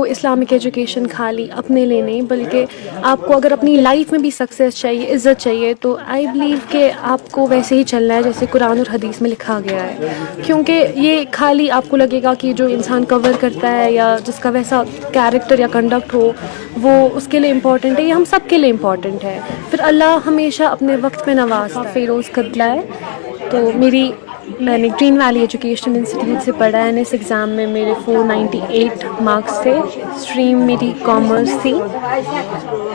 کو Islamic education خالی اپنے لیے نہیں بلکہ آپ کو اگر اپنی لائف میں بھی سکسیس چاہیے, عزت چاہیے, تو آئی بلیو کہ آپ کو ویسے ہی چلنا ہے جیسے قرآن اور حدیث میں لکھا گیا ہے. کیونکہ یہ خالی آپ کو لگے گا کہ جو انسان کور کرتا ہے یا جس کا ویسا کیریکٹر یا کنڈکٹ ہو وہ اس کے لیے امپورٹنٹ ہے, یہ ہم سب کے لیے امپورٹنٹ ہے. پھر اللہ ہمیشہ اپنے وقت میں نوازتا ہے. فیروز قدلہ ہے. تو میں نے گرین ویلی ایجوکیشن انسٹیٹیوٹ سے پڑھا ہے. اس ایگزام میں میرے 498 مارکس تھے. اسٹریم میری کامرس تھی.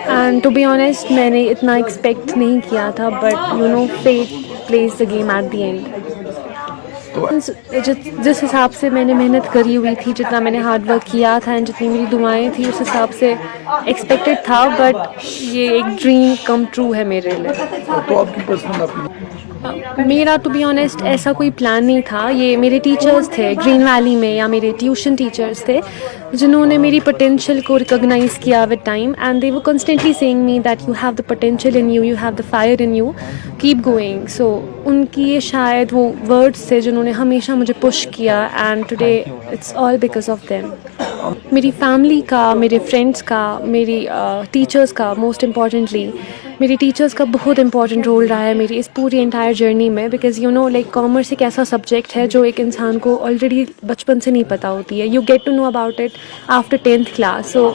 اینڈ ٹو بی آنیسٹ میں نے اتنا ایکسپیکٹ نہیں کیا تھا, but you know fate plays the game at the end. جس حساب سے میں نے محنت کری ہوئی تھی, جتنا میں نے ہارڈ ورک کیا تھا اینڈ جتنی میری دعائیں تھیں اس حساب سے ایکسپیکٹڈ تھا, بٹ یہ ایک ڈریم کم ٹرو ہے میرے لیے. تو آپ کی پسند میرا ٹو بی آنیسٹ ایسا کوئی پلان نہیں تھا. یہ میرے ٹیچرز تھے گرین ویلی میں, یا میرے ٹیوشن ٹیچرز تھے جنہوں نے میری پوٹینشیل کو ریکگنائز کیا with time, and they were constantly saying me that you have the potential in you, you have the fire in you, keep going. So ان کی یہ شاید وہ ورڈس تھے جنہوں نے ہمیشہ مجھے پش کیا, and today it's all because of them. میری فیملی کا, میرے فرینڈس کا, میری ٹیچرز کا, موسٹ امپورٹنٹلی میری ٹیچرز کا بہت امپورٹنٹ رول رہا ہے میری اس پوری انٹائر جرنی میں. Because you know like commerce ایک ایسا سبجیکٹ ہے جو ایک انسان کو آلریڈی بچپن سے نہیں پتہ ہوتی ہے. You get to know about it after 10th class. So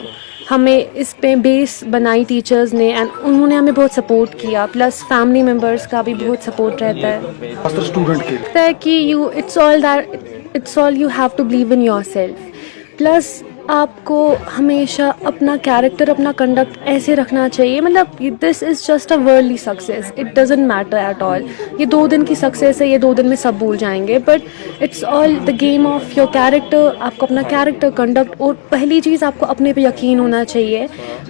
ہمیں اس پہ بیس بنائی ٹیچرز نے, اینڈ انہوں نے ہمیں بہت سپورٹ کیا. پلس فیملی ممبرس کا بھی بہت سپورٹ رہتا ہے. اسٹوڈنٹ کے لگتا ہے کہ it's all you have to believe in yourself. Plus آپ کو ہمیشہ اپنا کیریکٹر, اپنا کنڈکٹ ایسے رکھنا چاہیے, مطلب this is just a worldly success, it doesn't matter at all. یہ 2 دن کی سکسیز ہے, یہ 2 دن میں سب بھول جائیں گے, but it's all the game of your character. آپ کو اپنا کیریکٹر, کنڈکٹ, اور پہلی چیز آپ کو اپنے پہ یقین ہونا چاہیے,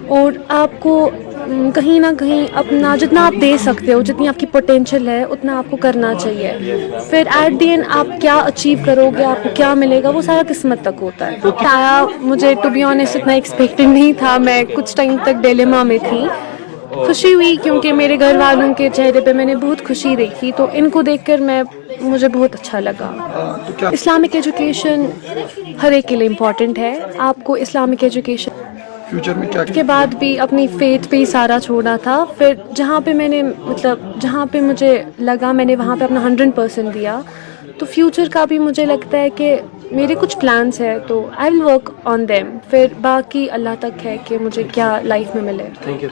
اور آپ کو کہیں نہ کہیں اپنا جتنا آپ دے سکتے ہو, جتنی آپ کی پوٹینشیل ہے اتنا آپ کو کرنا چاہیے. پھر ایٹ دی اینڈ آپ کیا اچیو کرو گے, آپ کو کیا ملے گا, وہ سارا قسمت تک ہوتا ہے. آیا مجھے ٹو بی آنیسٹ اتنا ایکسپیکٹڈ نہیں تھا. میں کچھ ٹائم تک ڈیلیما میں تھی. خوشی ہوئی کیونکہ میرے گھر والوں کے چہرے پہ میں نے بہت خوشی دیکھی, تو ان کو دیکھ کر مجھے بہت اچھا لگا. اسلامک ایجوکیشن ہر ایک کے لیے امپورٹنٹ ہے. آپ کو اسلامک ایجوکیشن فیوچر میں کیا کے بعد بھی اپنی فیتھ پہ ہی سارا چھوڑا تھا. پھر جہاں پہ میں نے جہاں پہ مجھے لگا میں نے وہاں پہ اپنا 100% دیا. تو فیوچر کا بھی مجھے لگتا ہے کہ میرے کچھ پلانس ہیں, تو آئی ول ورک آن دیم. پھر باقی اللہ تک ہے کہ مجھے کیا لائف میں ملے. Thank you.